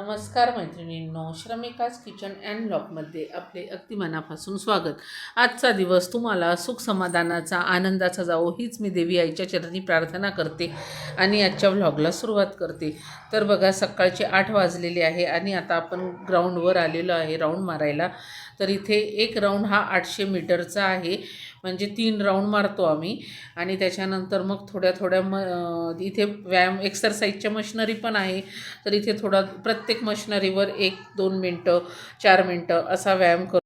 नमस्कार मैत्रिणींनो श्रमिकाज kitchen and ब्लॉकमध्ये आपले अगदी मनापासून स्वागत. आजचा दिवस तुम्हाला सुख समाधानाचा आनंदाचा जावो हीच मी देवी आईच्या चरणी प्रार्थना करते आणि आजच्या व्लॉगला सुरुवात करते. तर बघा सकाळचे आठ वाजलेले आहे आणि आता आपण ग्राउंडवर आलेलो आहे राऊंड मारायला. तर इथे एक राऊंड हा आठशे मीटरचा आहे. म्हणजे तीन राऊंड मारतो आम्ही. आणि त्याच्यानंतर मग थोड्या थोड्या म इथे व्यायाम एक्सरसाइजच्या मशनरी पण आहे. तर इथे थोडा प्रत्येक मशनरीवर एक दोन मिनटं चार मिनटं असा व्यायाम करतो.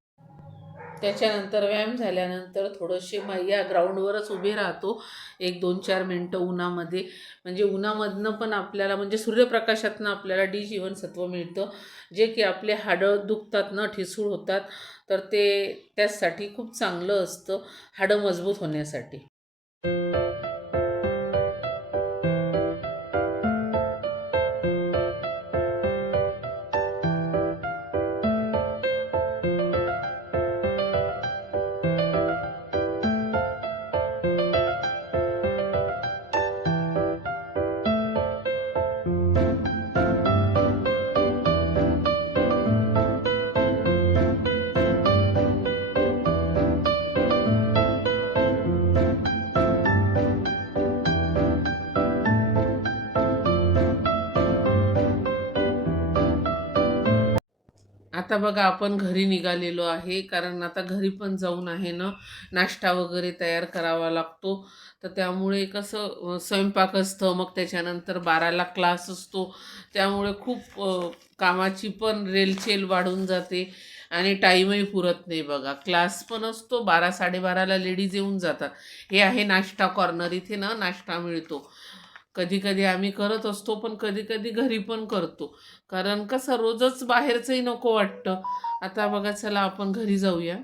त्याच्यानंतर व्यायाम झाल्यानंतर थोडंसे मैया ग्राउंडवरच उभे राहतो. एक दोन चार मिनटं उन्हामध्ये. म्हणजे उन्हामधनं पण आपल्याला म्हणजे सूर्यप्रकाशातनं आपल्याला डी जीवनसत्व मिळतं. जे की आपले हाडं दुखतात ना ठिसूळ होतात तर ते त्याचसाठी खूप चांगलं असतं हाडं मजबूत होण्यासाठी. आता बघा आपण घरी निघालेलो आहे. कारण आता घरी पण जाऊन आहे ना नाश्ता वगैरे तयार करावा लागतो. तर त्यामुळे कसं स्वयंपाक असतं मग त्याच्यानंतर बाराला क्लास असतो. त्यामुळे खूप कामाची पण रेलचेल वाढून जाते आणि टाईमही पुरत नाही बघा. क्लास पण असतो बारा साडेबाराला लेडीज येऊन जातात. हे आहे नाश्ता कॉर्नर. इथे ना नाश्ता मिळतो. कधी कधी आम्ही करत असतो पण कधी कधी घरी पण करतो. कारण कसं रोजच बाहेरचंही नको वाटतं. आता बघा चला आपण घरी जाऊया.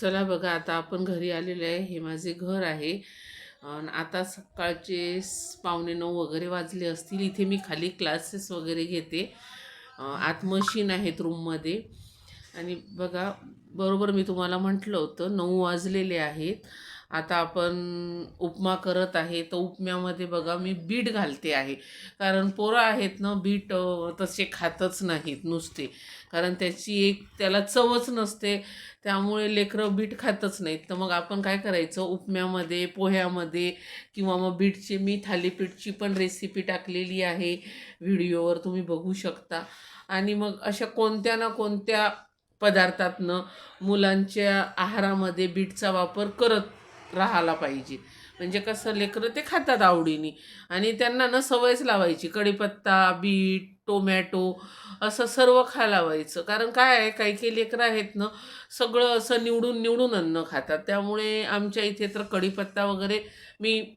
चला बघा आता आपण घरी आलेलो आहे. हे माझे घर आहे. आता सकाळचे पावणे नऊ वगैरे वाजले असतील. इथे मी खाली क्लासेस वगैरे घेते. आत मशीन आहेत रूममध्ये आणि बघा बरोबर मी तुम्हाला म्हटलं होतं नऊ वाजलेले आहेत. आता आपण उपमा करत आहे तर उपम्यामध्ये बघा मी बीट घालते आहे. कारण पोरं आहेत ना बीट तसे खातच नाहीत नुसते. कारण त्याची एक त्याला चवच नसते. त्यामुळे लेकरं बीट खातच नाहीत. तर मग आपण काय करायचं? उपम्यामध्ये पोह्यामध्ये किंवा मग बीटची मी थालीपीठची पण रेसिपी टाकलेली आहे व्हिडिओवर तुम्ही बघू शकता. आणि मग अशा कोणत्या ना कोणत्या पदार्थातनं मुलांच्या आहारामध्ये बीटचा वापर करत राहायला पाहिजे. म्हणजे कसं लेकरं ते खातात आवडीने. आणि त्यांना ना सवयच लावायची. कढीपत्ता बीट टोमॅटो असं सर्व खा लावायचं. कारण काय आहे काही काही लेकरं आहेत ना सगळं असं निवडून निवडून अन्न खातात. त्यामुळे आमच्या इथे तर कढीपत्ता वगैरे मी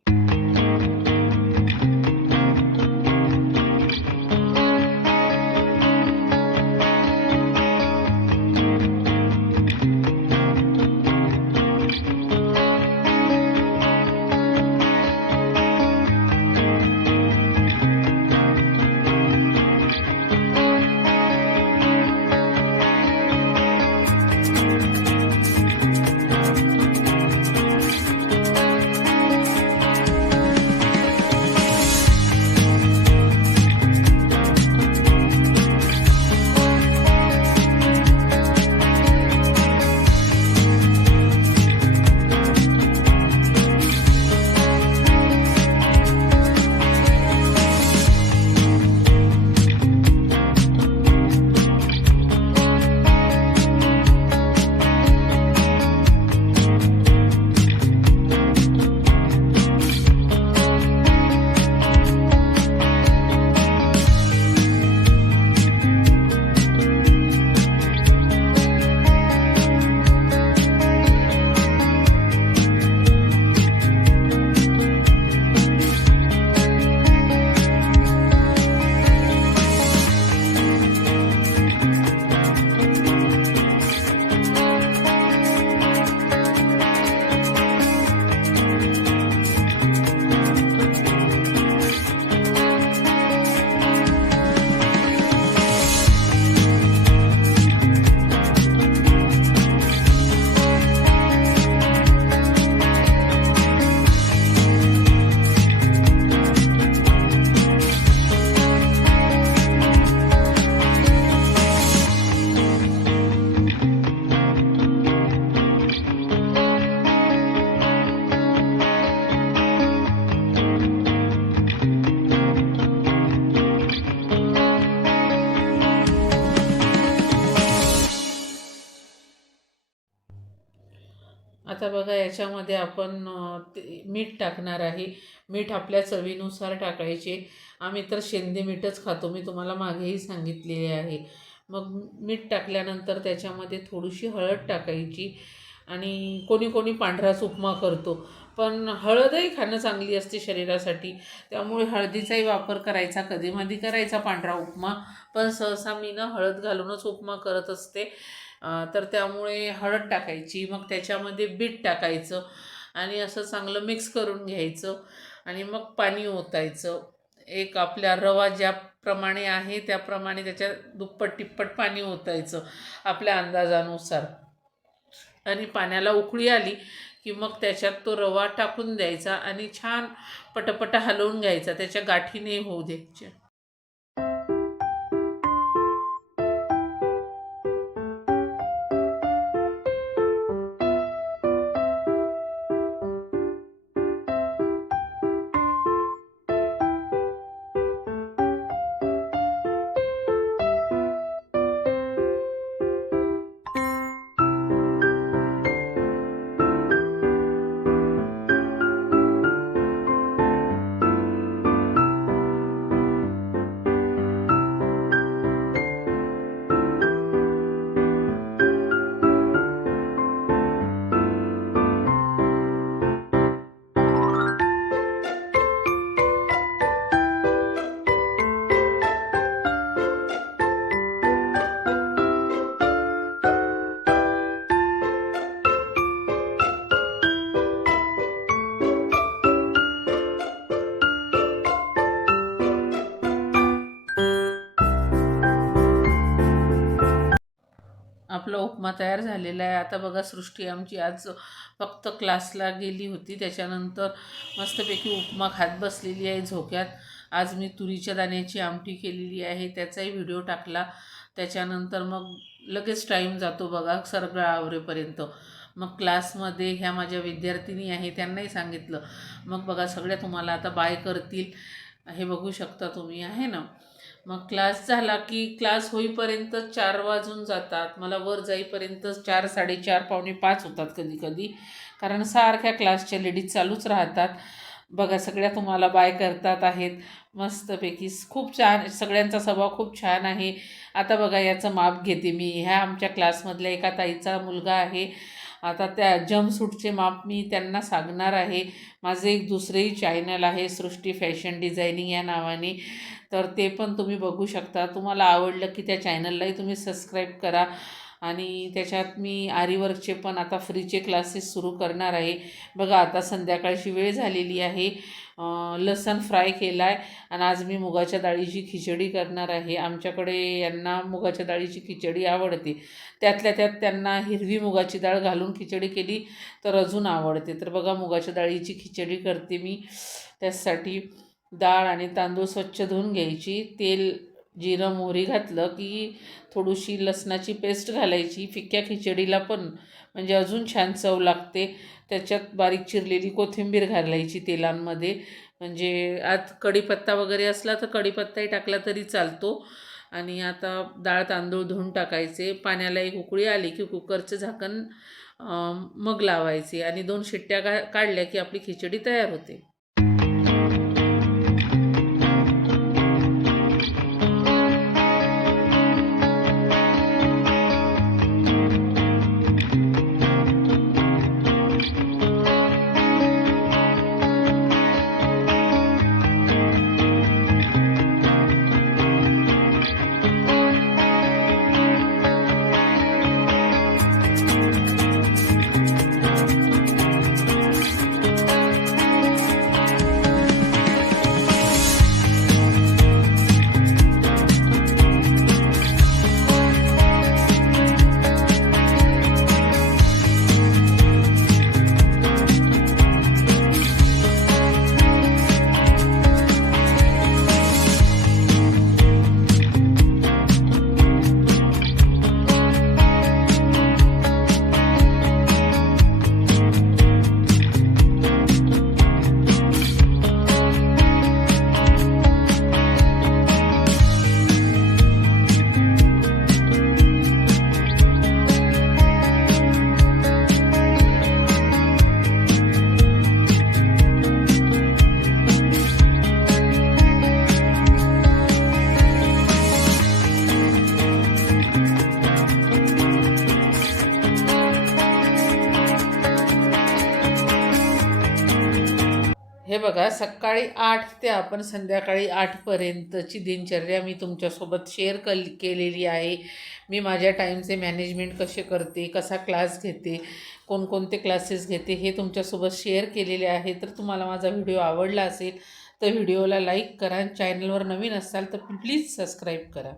आता बघा याच्यामध्ये आपण ते मीठ टाकणार आहे. मीठ आपल्या चवीनुसार टाकायचे. आम्ही तर शेंदे मीठच खातो. मी तुम्हाला मागेही सांगितलेले आहे. मग मीठ टाकल्यानंतर त्याच्यामध्ये थोडीशी हळद टाकायची आणि कोणी कोणी पांढराच उपमा करतो. पण हळदही खाणं चांगली असते शरीरासाठी. त्यामुळे हळदीचाही वापर करायचा कधीमधी करायचा पांढरा उपमा. पण सहसा मी ना हळद घालूनच उपमा करत असते. तर त्यामुळे हळद टाकायची मग त्याच्यामध्ये बीट टाकायचं आणि असं चांगलं मिक्स करून घ्यायचं आणि मग पाणी ओतायचं. एक आपल्या रवा ज्याप्रमाणे आहे त्याप्रमाणे त्याच्या दुप्पट तिप्पट पाणी ओतायचं आपल्या अंदाजानुसार. आणि पाण्याला उकळी आली की मग त्याच्यात तो रवा टाकून द्यायचा आणि छान पटपट हलवून घ्यायचा त्याच्या गाठी नाही होऊ द्यायच्या उपमा तयार झालेला आहे. आता बघा सृष्टी आमची आज फक्त क्लासला गेली होती. त्याच्यानंतर मस्तपैकी उपमा खात बसलेली आहे झोक्यात. आज मी तुरीच्या दाण्याची आमटी केलेली आहे. त्याचाही व्हिडिओ टाकला. त्याच्यानंतर मग लगेच टाईम जातो बघा सरगळ आवरेपर्यंत. मग क्लासमध्ये ह्या माझ्या विद्यार्थिनी आहे त्यांनाही सांगितलं. मग बघा सगळ्या तुम्हाला आता बाय करतील. हे बघू शकता तुम्ही आहे ना? मग क्लास झाला की क्लास होईपर्यंत चार वाजून जातात. मला वर जाईपर्यंत चार साडेचार पावणे पाच होतात कधी कधी कारण सारख्या क्लासच्या लेडीज चालूच राहतात. बघा सगळ्या तुम्हाला बाय करतात आहेत. मस्तपैकी खूप छान सगळ्यांचा स्वभाव खूप छान आहे. आता बघा याचं माप घेते मी. ह्या आमच्या क्लासमधल्या एका ताईचा मुलगा आहे. आता त्या जम्पसूटचे माप मी त्यांना सांगणार आहे. माझं एक दुसरेही चॅनल आहे सृष्टी फॅशन डिझायनिंग या नावाने. तर ते पण तुम्ही बघू शकता. तुम्हाला आवडलं की त्या चॅनललाही तुम्ही सबस्क्राईब करा. आणि त्याच्यात मी आरीवर्कचे पण आता फ्रीचे क्लासेस सुरू करणार आहे. बघा आता संध्याकाळची वेळ झालेली आहे. लसण फ्राय केला आहे आणि आज मी मुगाच्या डाळीची खिचडी करणार आहे. आमच्याकडे यांना मुगाच्या डाळीची खिचडी आवडते. त्यातल्या त्यात त्यांना हिरवी मुगाची डाळ घालून खिचडी केली तर अजून आवडते. तर बघा मुगाच्या डाळीची खिचडी करते मी. त्यासाठी डाळ आणि तांदूळ स्वच्छ धुवून घ्यायची. तेल जिरं मोहरी घातलं की थोडीशी लसणाची पेस्ट घालायची फिक्क्या खिचडीला पण. म्हणजे अजून छान चव लागते. त्याच्यात बारीक चिरलेली कोथिंबीर घालायची तेलांमध्ये. म्हणजे आत कढीपत्ता वगैरे असला तर कढीपत्ताही टाकला तरी चालतो. आणि आता डाळ तांदूळ धुवून टाकायचे. पाण्याला एक उकळी आली की कुकरचं झाकण मग लावायचे. आणि दोन शिट्ट्या का काढल्या की आपली खिचडी तयार होते. हे बघा सकाळी आठ ते आपण संध्याकाळी आठपर्यंतची दिनचर्या मी तुमच्यासोबत शेअर कल केलेली आहे. मी माझ्या टाईमचे मॅनेजमेंट कसे करते कसा क्लास घेते कोणकोणते क्लासेस घेते हे तुमच्यासोबत शेअर केलेले आहे. तर तुम्हाला माझा व्हिडिओ आवडला असेल तर व्हिडिओला लाईक करा चॅनलवर नवीन असाल तर प्लीज सबस्क्राईब करा.